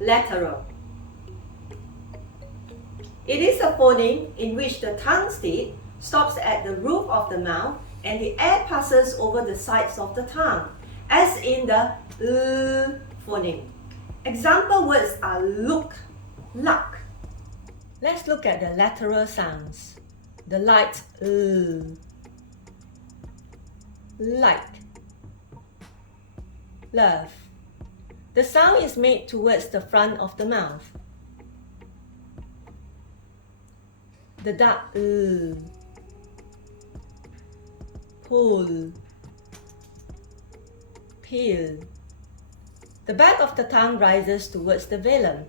lateral. It is a phoneme in which the tongue tip stops at the roof of the mouth and the air passes over the sides of the tongue, as in the L phoneme. Example words are look, luck. Let's look at the lateral sounds. The light L, like, love. The sound is made towards the front of the mouth. The dark L, pull, peel. The back of the tongue rises towards the velum.